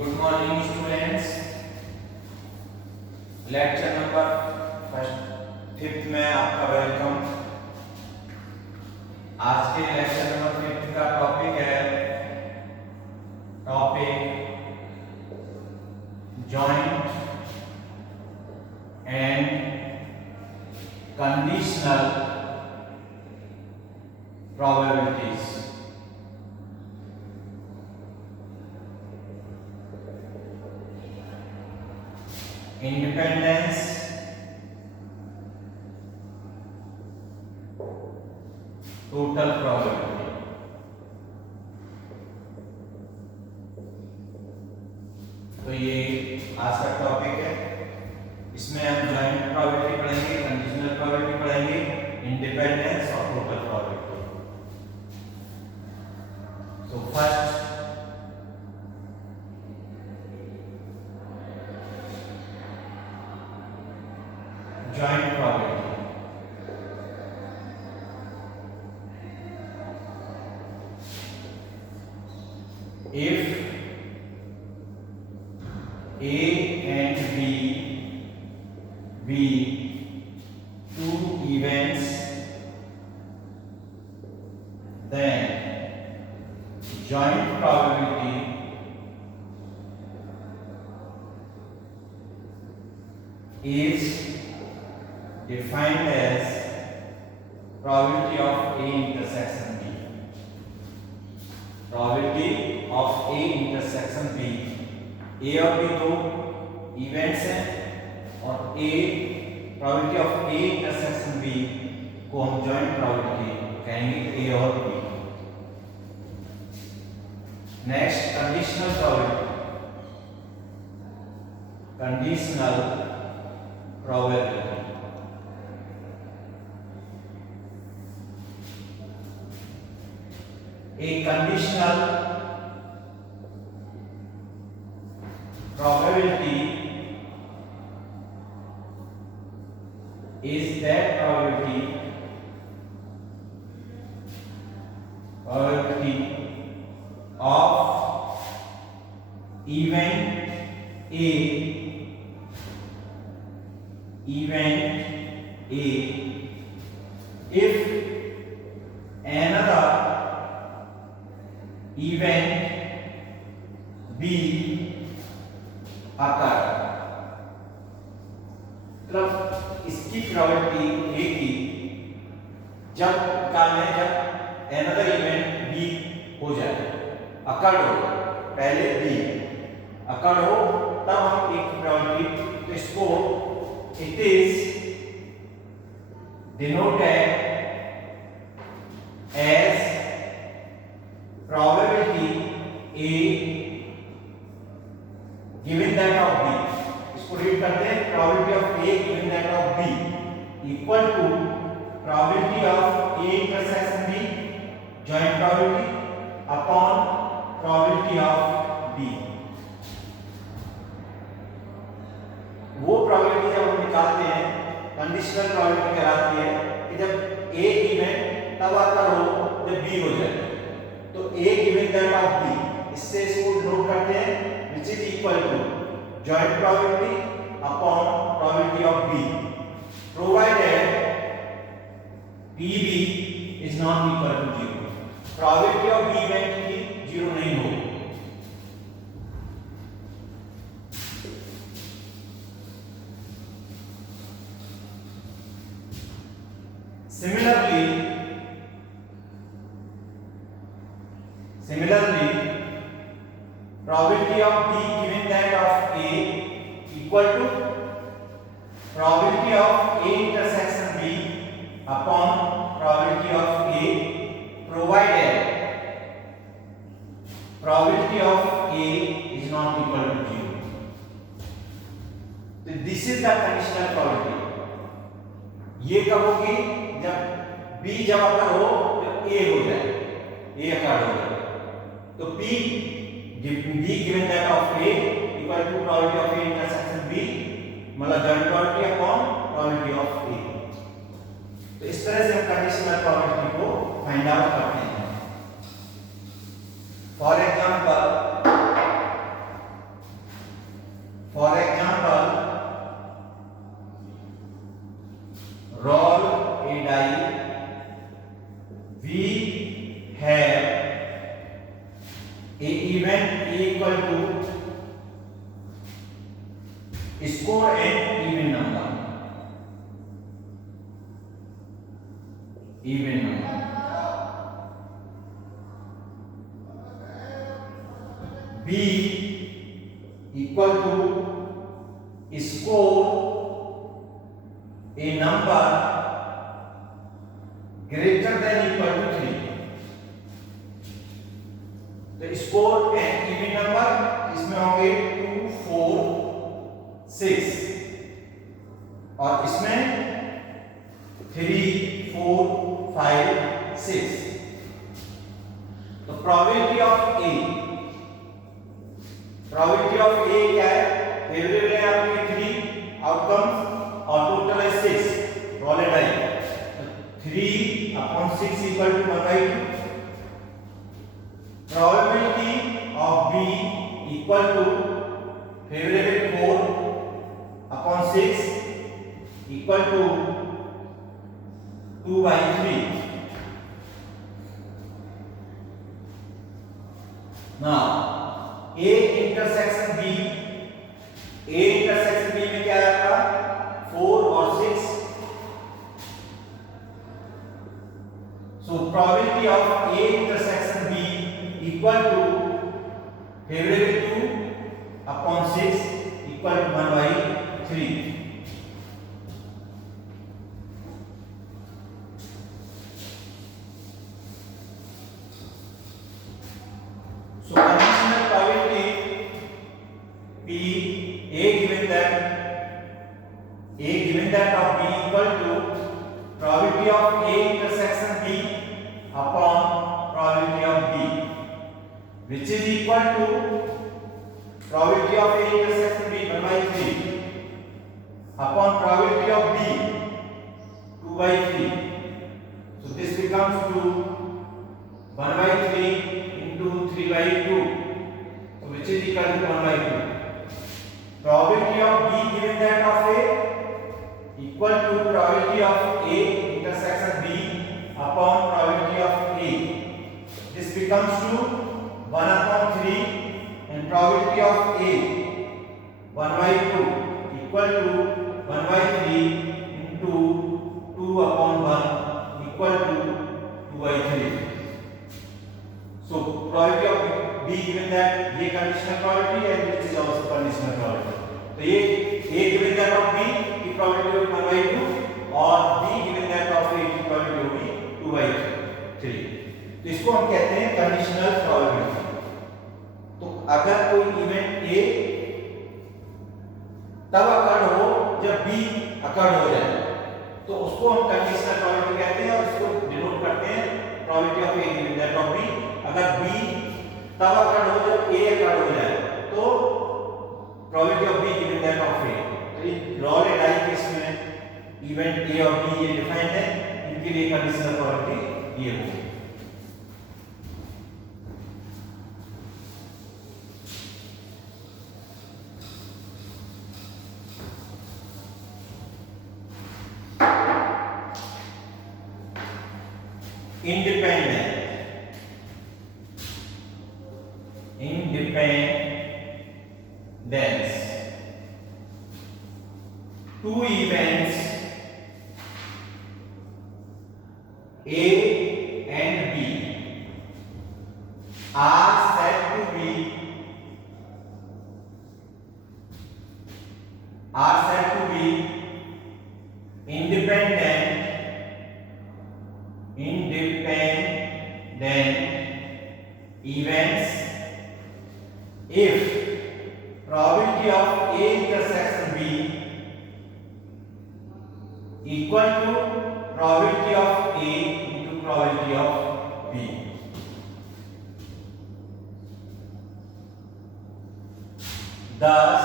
Good morning students. Lecture number fifth में आपका welcome. आज के लेक्चर नंबर फिफ्थ का टॉपिक है joint and conditional probabilities. Independence, total probability. तो ये आज का टॉपिक है। इसमें हम जॉइंट प्रोबेबिलिटी पढ़ेंगे, कंडीशनल प्रोबेबिलिटी पढ़ेंगे, इंडिपेंडेंस और total probability. So first joint probability. If A and B be two events, then joint probability is defined as probability of A intersection B. Probability of A intersection B. A और B दो events हैं और A probability of A intersection B को हम joint probability कहेंगे, A और B। Next conditional probability। Conditional probability a conditional probability is that probability of event A if another event B occur। मतलब इसकी probability A की जब काल में जब another event B हो जाए, अकर हो, पहले B अकर हो तब हम एक प्रोबेबिलिटी, तो इसको it is denoted as probability A given that of B। इसको रीड करते हैं, probability of A given that of B equal to probability of A intersection B joint probability upon probability of B। वो probability जब हम निकालते हैं conditional probability कहलाती है कि जब A इवेंट तब आता हो जब B हो जाए, तो A given that of B, इससे इसको नोट करते हैं which is equal to joint probability upon probability of B provided PB is not equal to 0। probability of B event की 0 नहीं हो। Similarly, probability of B given that of A equal to probability of A intersection B upon probability of A provided probability of A is not equal to 0। So this is the conditional probability। ये कब होगी? जब B जब अकर हो जब A हो जाए, A अकर हो जाए, तो B given that of A equal to probability of A intersection B मतलब joint probability upon probability of A। तो इस तरह से हम कंडीशनल प्रोबेबिलिटी को फाइंड आउट करते हैं। For example A event equal to score and even number. Even number. B equal to score a number greater than equal to 3. तो score N even number इसमें होंगे 2 4 6 और इसमें 3 4 5 6. तो प्रोबेबिलिटी ऑफ ए क्या है? फेवरेबल है आपके 3 आउटकम्स और टोटल है 6 रोलेड है. 3/6 equal to 1/2. Probability of B equal to favorable 4/6 equal to 2/3. Now A intersection B में क्या है आपका 4 और 6. So probability of A intersection B equal to favorable 2/6 equal to 1/3. So conditional probability P A given that of B equal to probability of A intersection B upon probability of B, which is equal to probability of A intersection B 1/3 upon probability of B 2/3. So this becomes to 1/3 into 3/2, so which is equal to 1/2. Probability of B given that of A equal to probability of A intersection B upon probability of A. This becomes to 1/3 and probability of A 1/2 equal to 1/3 into 2/1 equal to 2/3. So probability of B given that ये conditional probability and which is also conditional probability. तो ये A given that of B की probability होगी 1/2 और B given that of A की probability होगी 2/3. तो इसको हम कहते हैं कंडीशनल प्रोबेबिलिटी. तो अगर कोई इवेंट A तब अकर हो जब B अकर हो जाए तो उसको हम कंडीशनल प्रोबेबिलिटी कहते हैं और इसको डिनोट करते हैं probability of A given that of B. अगर B तब अकर हो जब A अकर हो जाए तो probability of B given that of A. तो ये रोल एंड डाई केस में इवेंट A और B ये डिफाइंड है, इनके लिए कंडीशनल प्रोबेबिलिटी ये होगी. Independence. Two events A and B are said to be independent events if probability of A intersection B equal to probability of A into probability of B. Thus,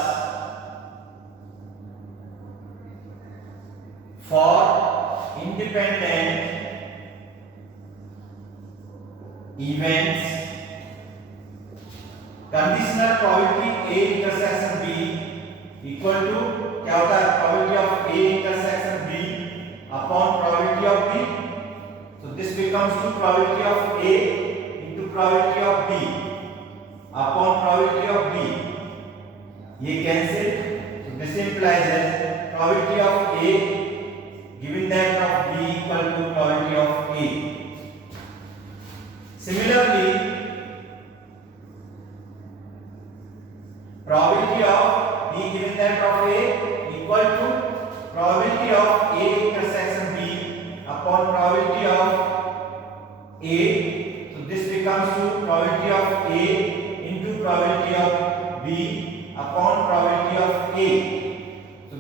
for independent events, conditional probability A intersection B equal to क्या होता है probability of A intersection B upon probability of B. So this becomes to probability of A into probability of B. upon probability of B. ये cancel. So this implies as probability of A given that of B equal to probability of A. Similarly, probability of B given that of A equal to probability of A intersection B upon probability of A. So this becomes to probability of A into probability of B upon probability of A. So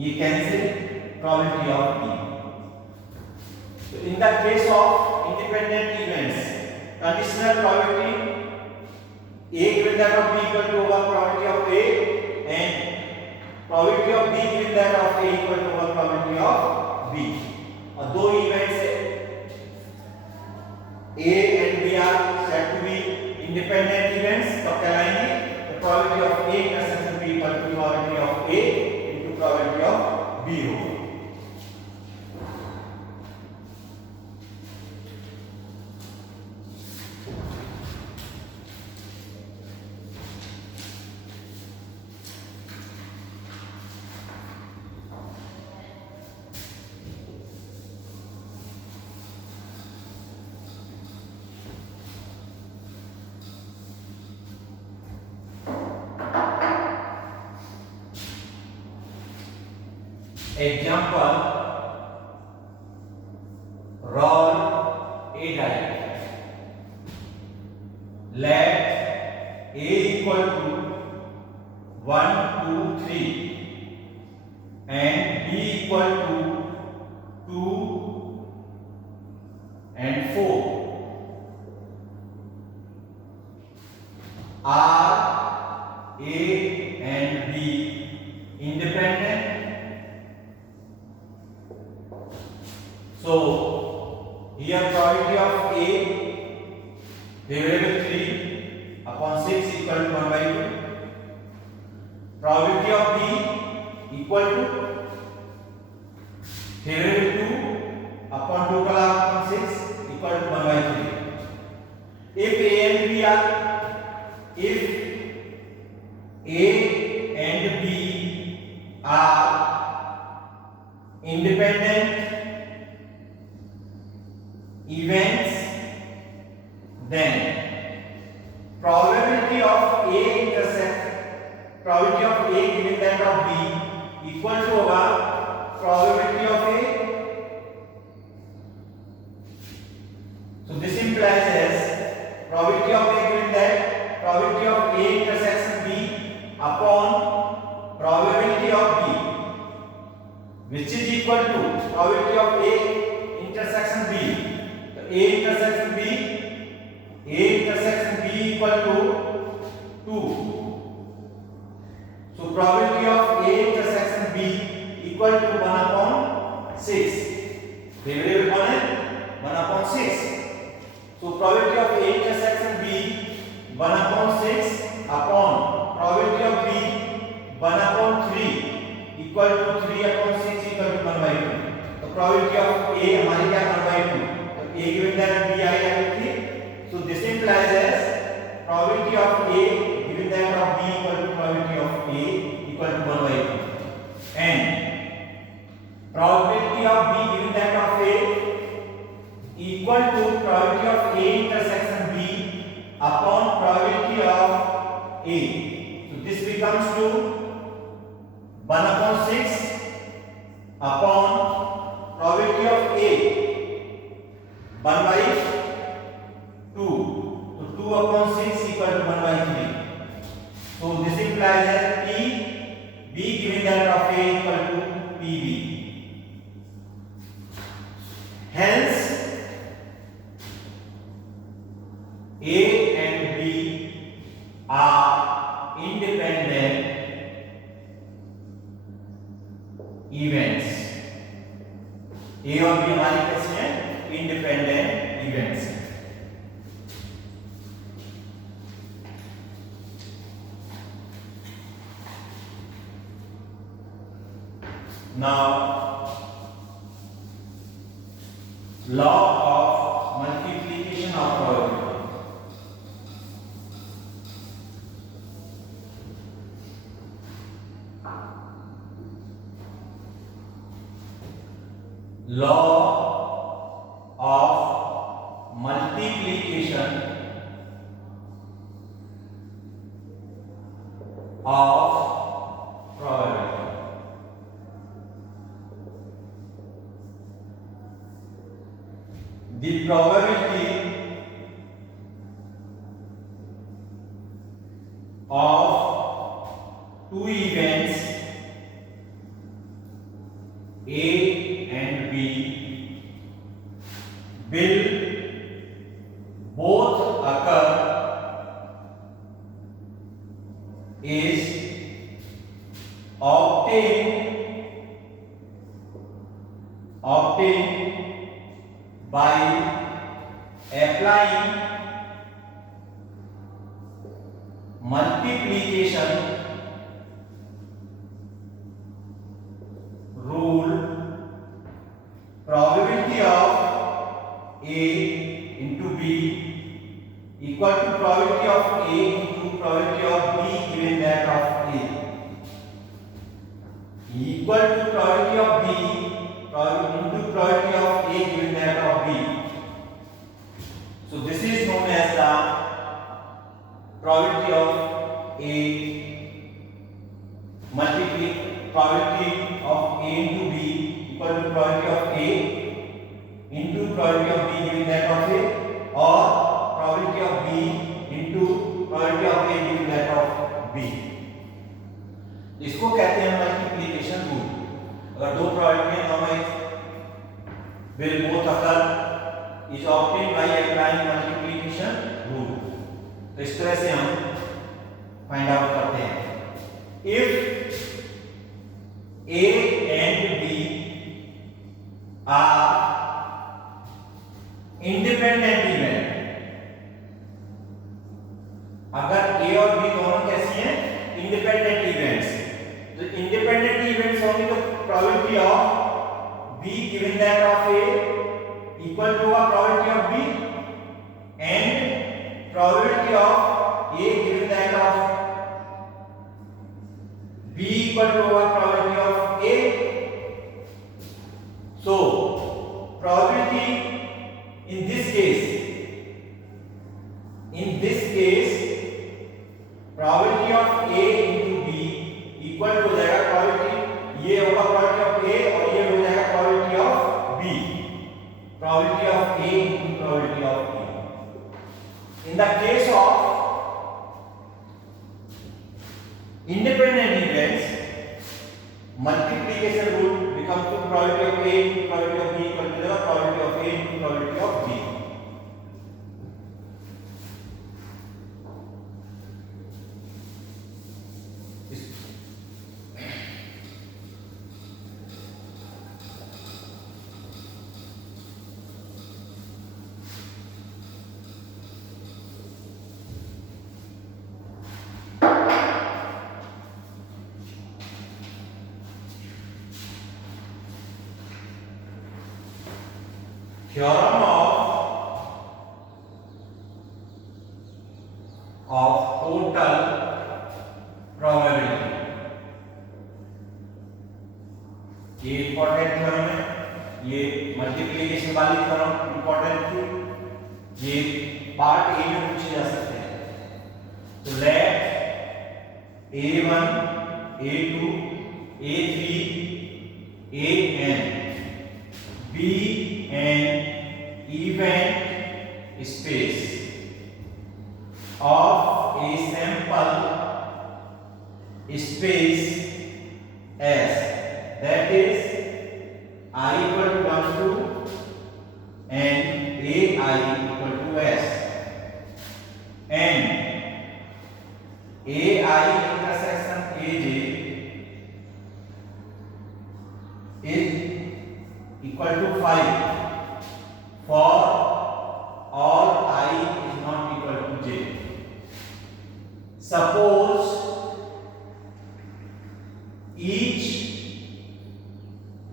ये cancel probability of B. So in the case of independent events, conditional probability A given that of B equal to over probability of A and probability of B given that of A equal to over probability of B. और दो events A and B are said to be independent events, तो कहलाएंगे the probability of A intersection B equal to probability of A into probability of B होगा. Example, roll a die. Let A equal to 1, 2, 3 and B equal to 2 and 4. Are A and B independent? So here probability of A variable 3 upon 6 equal to 1 by 2. Probability of B equal to variable 2 upon total upon 6 equal to 1 by 3. If A and B are independent events, then probability of A intersect probability of A given that of B equal to होगा probability of A. So this implies as probability of A given that probability of A intersection B upon probability of B, which is equal to probability of A intersection B. So A intersection B equal to 2. So probability of A intersection B equal to 1 upon 6. Variable कौन है? 1 upon 6. So probability of A intersection B 1 upon 6 upon probability of B 1 upon 3 equal to 3 upon 6 equal to 1 by 2. तो probability of A हमारी क्या 1 by 2. तो A given that B आएगा 3. So this implies as probability of A given that of B equal to probability of A equal to 1 by 2. And probability of B given that of A equal to probability of A intersection B upon probability of A. So this becomes to 1 upon 6 upon probability of A 1 by 2. So 2 upon 6 equal to 1 by 3. So this implies that B given that of A equal to PB. Hence A and B are independent events. A और B हमारी कैसे हैं? Independent events. Now, law of multiplication of probability. law of multiplication of probability. The probability of two events A and B will both occur is obtained by applying multiplication rule. Probability of A into B equal to probability of A into probability of B given that of A equal to probability of B into probability of A given that of B. So this is known as the probability of A probability of A into B equal to probability of A into probability of B given that of A, or probability of B into probability of A given that of B. इसको कहते हैं multiplication rule. अगर दो probability दोनों will both occur is obtained by applying multiplication rule. तो इस तरह से हम फाइंड आउट करते हैं. If A and B are independent event, अगर A और B दोनों कैसी हैं? Independent events. तो इंडिपेंडेंट इवेंट्स होंगे तो probability of B given that of A equal to a probability of B and probability of A given that of B equal to a probability of A. So probability in this case probability of A into B equal to हो जाएगा probability, ये होगा probability of A और ये हो जाएगा probability of B, probability of A into probability of B. In the case of independent events, multiplication rule becomes to probability of A into probability of B equal to the probability of A into probability of B. Theorem of total probability. ये important theorem है, ये multiplication वाली theorem important थी, ये part A में पूछे जा सकते हैं. तो late A1 A2 A3 AN be an event space of a sample space S, that is I equal to 1 to and AI equal to S, and AI intersection AJ is equal to 5 for all I is not equal to j. Suppose each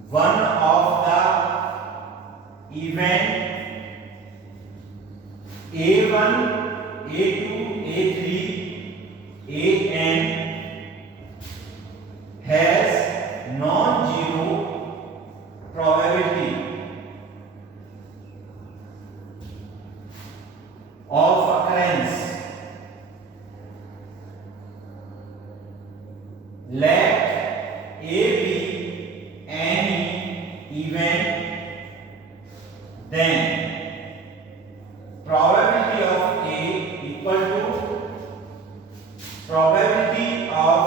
one of the event A1 A2 A3 AN has non-zero probability let A be any event, then probability of A equal to probability of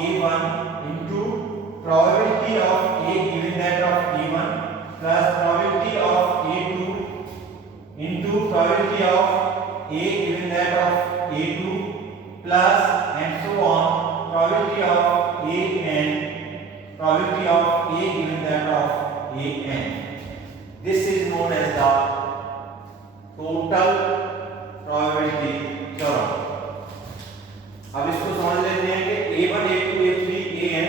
A1 into probability of A given that of A1 plus probability of A2 into probability of A given that of A2 plus and so on probability of A probability of A given that of An. This is known as the total probability theorem. अब इसको समझ लेते हैं कि A1 A2 A3 An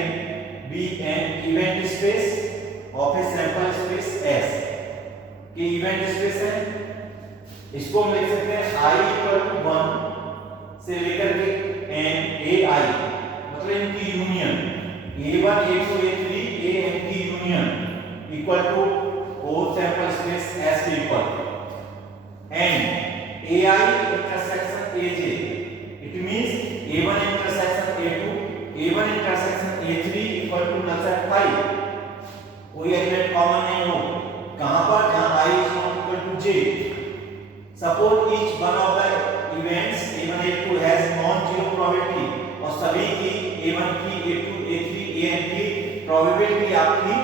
be an event space of a sample space S कि event space है, इसको हम लिख सकते हैं I equal to 1 से लेकर के n AI मतलब इनकी union A1 A2 A3 An की यूनियन इक्वल टू वो सैंपल स्पेस S के equal and AI intersection AJ, it means A1 intersection A2 A1 intersection A3 equal to null set phi, कोई element common नहीं हो कहां पर, जहां I is not equal to J. Suppose each one of the events A1 A2 has non-zero probability और सभी की A1 की A2 A3 An की प्रोबेबिलिटी आपकी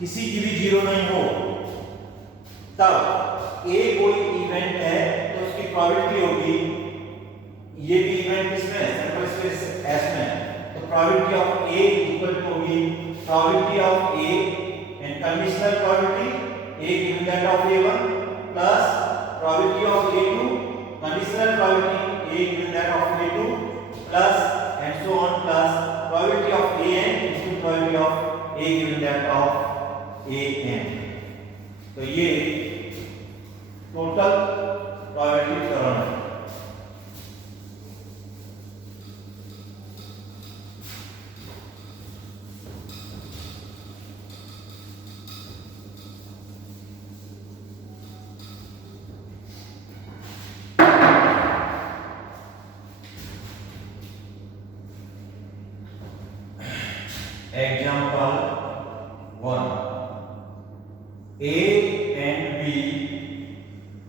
किसी की भी जीरो नहीं हो, तब A कोई इवेंट है तो उसकी प्रोबेबिलिटी होगी, ये भी इवेंट किसमें है, सैंपल स्पेस S में, तो probability of A equal to होगी probability of A and conditional probability A given that of A1 plus probability of A2 conditional probability A given that of A2 plus and so on plus probability of An into probability of A given that of An. तो ये total probability theorem है. Example 1. A and B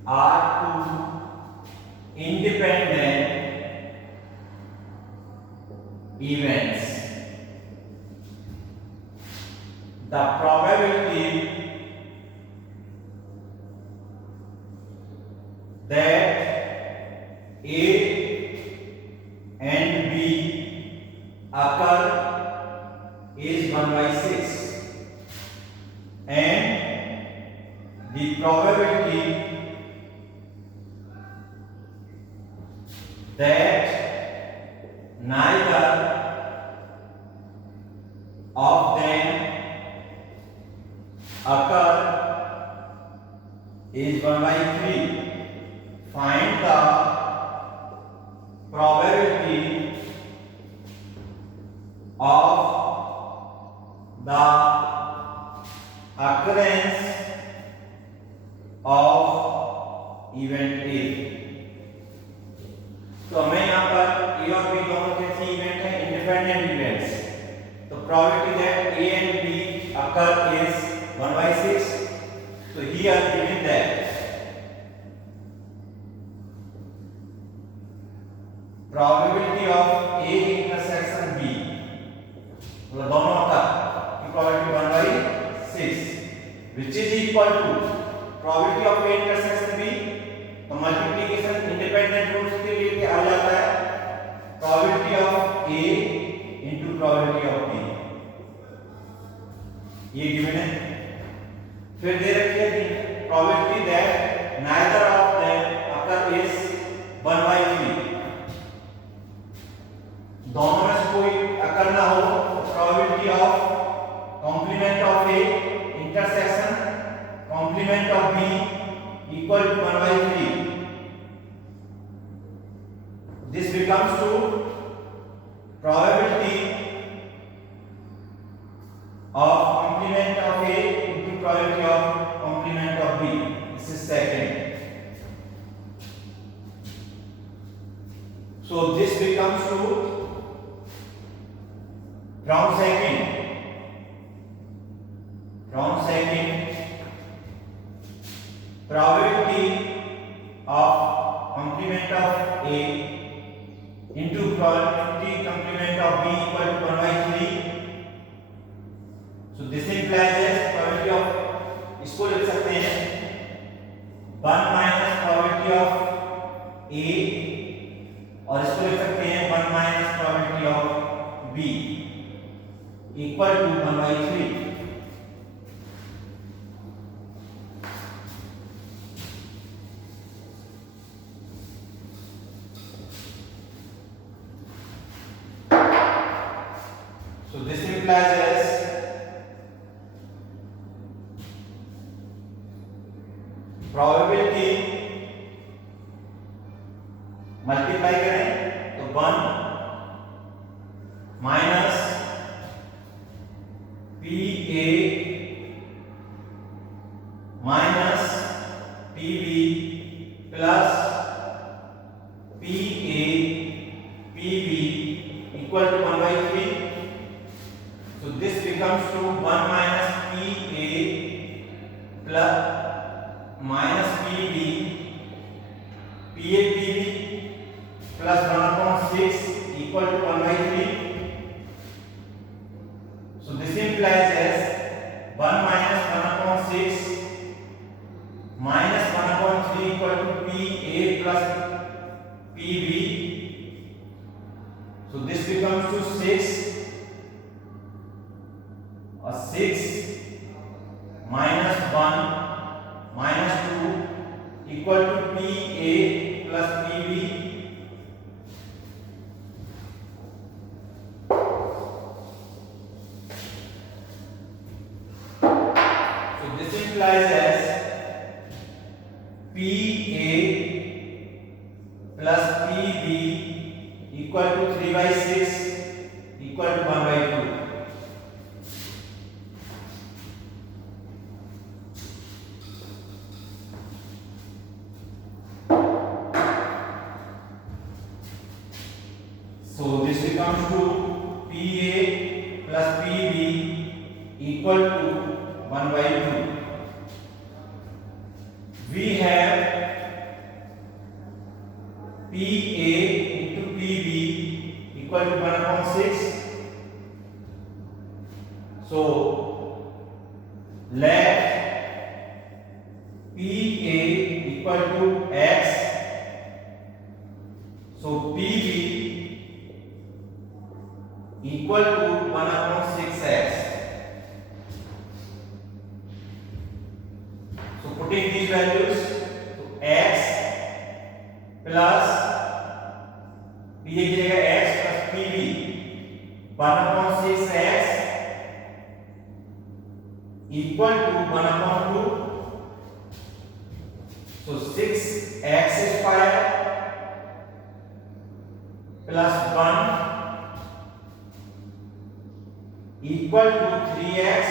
are two independent events. The probability that A and B occur is 1/6 and the probability that neither of them occur is 1/3. Find the probability of the occurrence of event A. तो हमें यहाँ पर A और B दोनों कैसी event है, independent events, तो probability that A and B occur is 1/6. So here given that probability of A intersection B मतलब दोनों का की probability 1/6 which is equal to probability of A intersection B, तो मल्टीप्लिकेशन इंडिपेंडेंट रूट्स के लिए क्या आ जाता है, probability of A into probability of B, ये गिवन है. फिर दे रखी है कि probability that neither of them occur is 1/3, दोनों में से कोई अकर ना हो, probability of complement of A intersection complement of B equal to 1/3. This becomes to probability of complement of A into probability of complement of B. This is second. So this becomes to From second, probability of complement of A into probability complement of B equal to 1 by 3. So this implies as probability of, इसको लिख सकते हैं 1 minus probability of A, और इसको लिख सकते हैं 1 minus probability of B equal to 1 by 3. So this implies as probability multiply करें तो 1 minus PA minus PB plus PA PB equal to 1 by 3. So this becomes to 1 minus PA plus minus PB PA PB plus 1/6 equal to 1 by 3. So this implies as 1 minus 1/6 minus 1/3 equal to PA plus PB. So this becomes to 6, or 6 minus 1 minus 2 equal to PA plus PB. So this implies as PA plus PB equal to 3 by 6 equal to 1 by 2. So this becomes to PA plus PB equal to 1 by 2. We have PA into PB equal to 1/6. So let PA equal to X. So PB equal to 1/6x. So putting these values, so x plus p की जगह x plus pb 1/6x equal to 1/2. So 6x square plus 1 equal to 3x.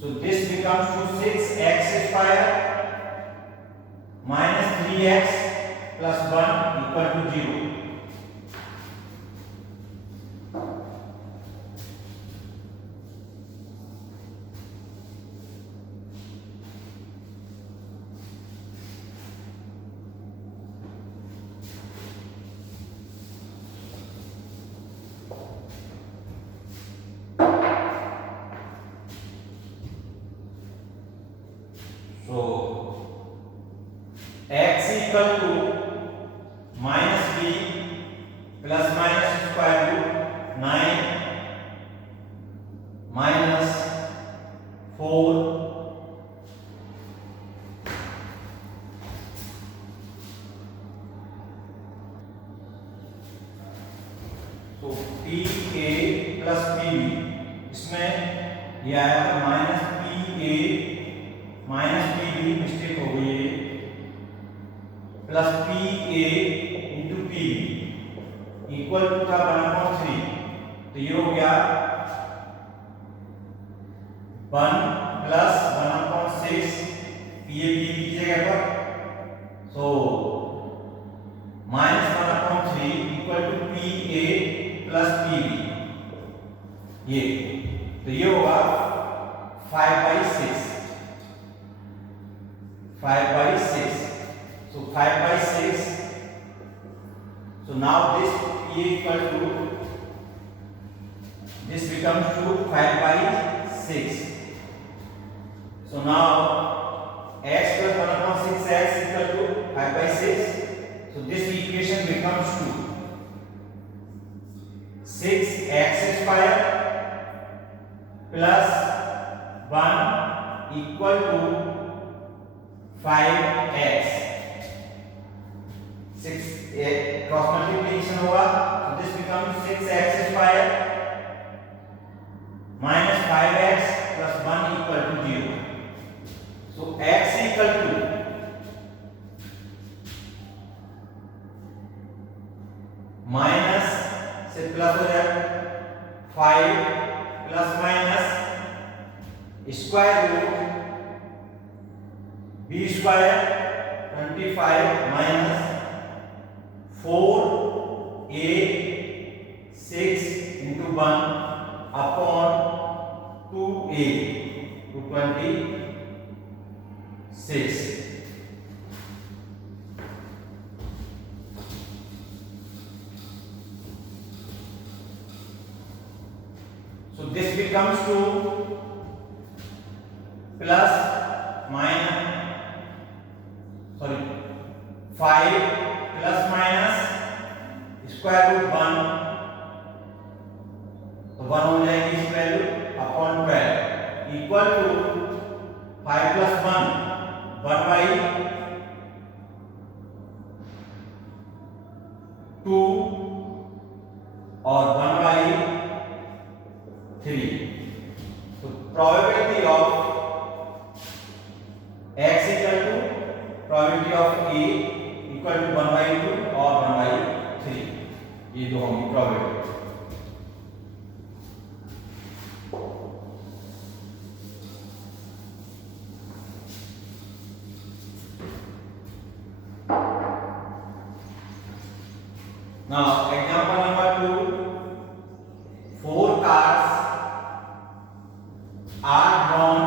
So this becomes to 6x square minus 3x plus 1 equal to 0. So x equal to minus b plus minus square root 9 minus 4 तो PA plus PB इसमें ये आया था minus PA minus PB mistake हो गई है plus PA into PB equal to था 1/3 तो ये हो गया 1 प्लस 1/6 PA PB की जगह पर so -1/3 equal to PA plus PB, ये तो ये होगा 5/6, 5/6. So 5/6. So now this PA equal to, this becomes to 5/6. So now x plus 1/6x equal to 5/6. So this equation becomes to 6x square plus 1 equal to 5x. 6 cross multiplication होगा, so this becomes 6x square minus 5x plus 1 equal to 0. So x equal to minus से plus हो जाए 5 plus minus square root b square 25 minus 4a 6 into 1 upon 2a to 26. So this becomes to plus minus, sorry, 5 plus minus square root 1, तो 1 हो जाएगी इस value upon 12 equal to 5 plus 1 1/2 और 1/3. So probability of x equal to probability of a equal to 1/2 और 1/3. ये दो होंगी probability. Now example number 2. 4 cards are drawn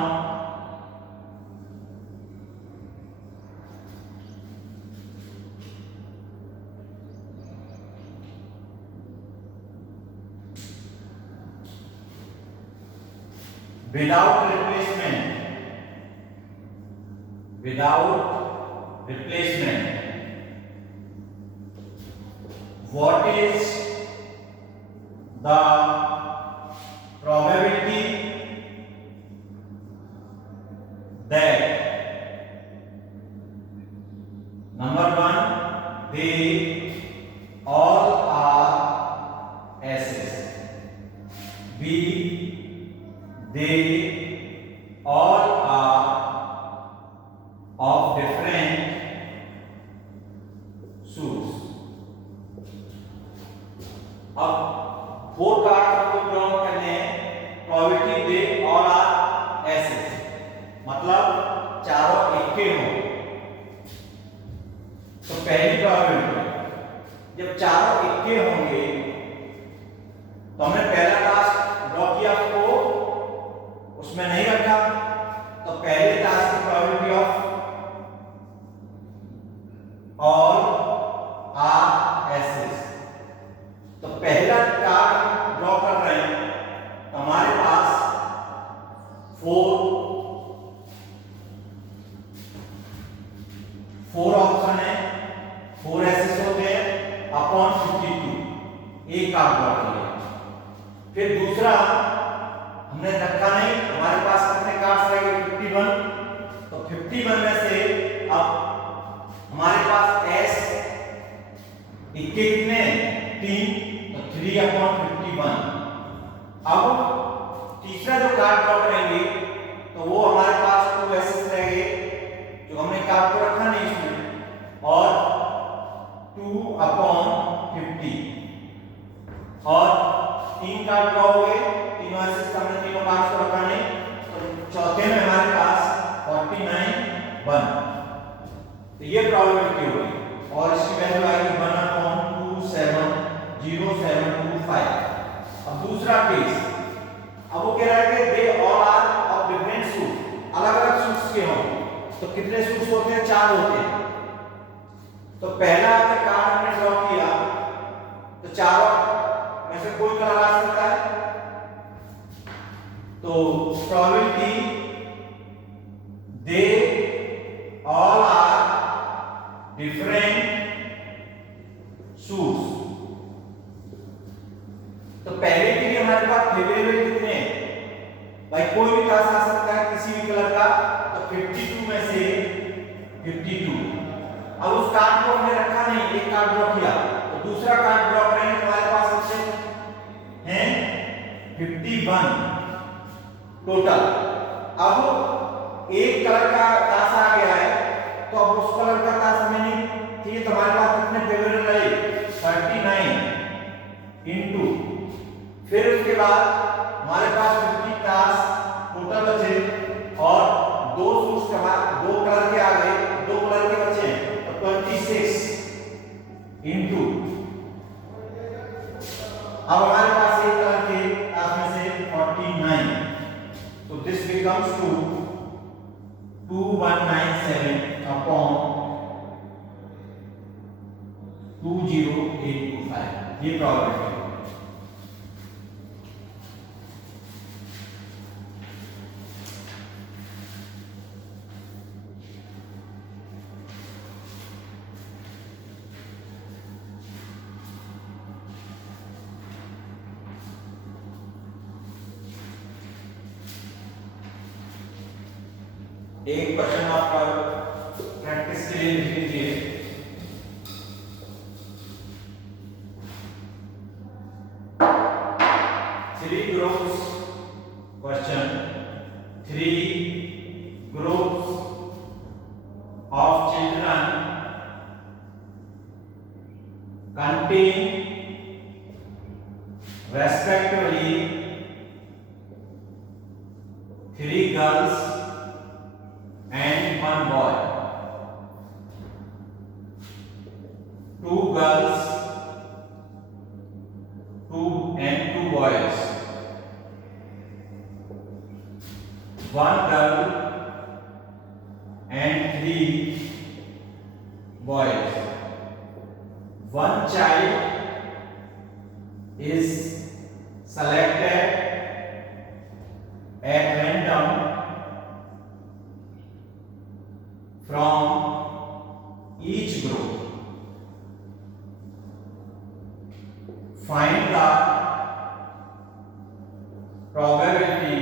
without replacement. What is the probability that number 1 they all are S's, B they all are of different suits. अब 4 card को draw करने हैं, probability they all are aces, मतलब चारों इक्के हो. तो पहली प्रोबेबिलिटी जब चारों इक्के होंगे तो हमने पहला टास्क ड्रॉ किया को उसमें नहीं रखा, तो पहले टास्क की probability of all are aces. तो पहला कार्ड ड्रॉ कर रहे हैं तो हमारे पास 4 ऑप्शन है, 4 एसेस होते हैं अपॉन 52, एक कार्ड ड्रॉ कर लिया. फिर दूसरा हमने रखा नहीं, हमारे पास कितने कार्ड्स रह गए 51, तो 51 में से अब हमारे पास एस इक्के कितने 3, 3/51. अब तीसरा जो कार्ड ड्रॉ करेंगे तो वो हमारे पास 2 एसेस रहेंगे जो हमने कार्ड को रखा नहीं इसमें, और 2/50 और 3 कार्ड ड्रॉ हुए, तीनों एसेस हमने तीनों कार्ड्स को रखा नहीं, तो चौथे में हमारे पास 49 बन. तो ये प्रोबेबिलिटी होगी और इसकी वैल्यू आएगी 1/270725। अब दूसरा केस, अब वो कह रहा है कि they all are of different suit, अलग-अलग सूट्स के हों। तो कितने सूट्स होते हैं? 4 होते हैं। तो पहला अगर कार्ड हमने ड्रॉ किया तो चारों में से कोई कलर आ सकता है। तो probability they all are different suits. तो पहले के लिए हमारे पास फेवरेबल कितने हैं भाई? कोई भी कास्ट आ सकता है किसी भी कलर का। तो 52 में से 52। अब उस कार्ड को हमने रखा नहीं, एक कार्ड ड्रॉ किया, तो दूसरा कार्ड ड्रॉ करेंगे। हमारे पास कितने हैं? 51 टोटल। अब एक कलर का ताश आ गया है, तो अब उस कलर का ताश हमें नहीं चाहिए। तो हमारे पास कितने फेवरेबल रहे? 39 इंटू, फिर उसके बाद हमारे पास 50 ताश टोटल बचे और दो सूट्स के बाद 2 कलर के आ गए, 2 कलर के बचे हैं। 26 इंटू, अब हमारे पास एक कलर के ताश में से 49। तो दिस बिकम्स टू 2197 अपॉन 20825। ये प्रोबेबिलिटी है। एक क्वेश्चन आपका प्रैक्टिस के लिए लिख लीजिए। Three groups, question 3 groups of children contain respectively 3 girls and 1 boy, 2 girls, 2 boys, 1 girl and 3 boys. One child is selected at random from each group. Find the probability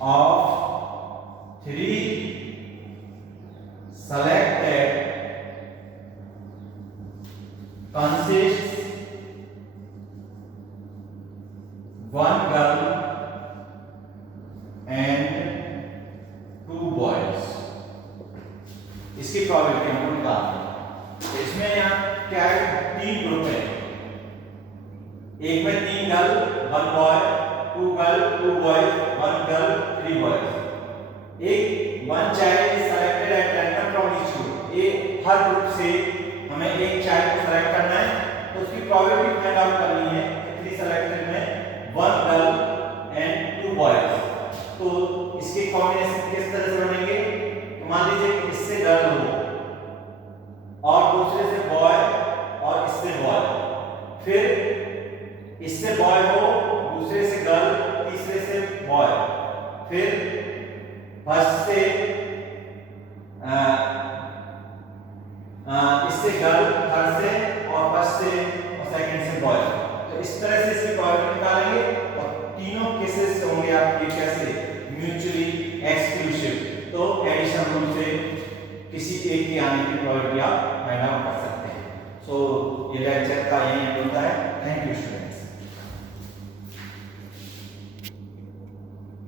of 3 selected consists 1 girl and 2 boys. इसकी probability हम निकालते हैं। इसमें यहाँ क्या है? 3 group है। एक में 3 girl 1 boy, 2 girl 2 boys, 1 girl 3 boys. एक 1 child is selected at random from each group. ये हर ग्रुप से हमें एक चाइल्ड को सेलेक्ट करना है। तो उसकी प्रोबेबिलिटी फाइंड आउट करनी है। 3 सेलेक्टेड में 1 गर्ल एंड 2 बॉयज। तो इसके कॉम्बिनेशन किस तरह से बनेंगे? तो मान लीजिए इससे गर्ल हो और दूसरे से बॉय और इससे बॉय, फिर इससे बॉय हो, दूसरे से गर्ल, तीसरे से बॉय, फिर फर्स्ट से इससे गर्ल, थर्ड से और फर्स्ट से और सेकंड से बॉय। तो इस तरह से इसकी प्रोबेबिलिटी निकालेंगे और तीनों केसेस होंगे आपके कैसे? Mutually exclusive. तो एडिशन रूल से किसी एक के आने की प्रोबेबिलिटी आप फाइंड आउट कर सकते हैं। सो ये लेक्चर का यही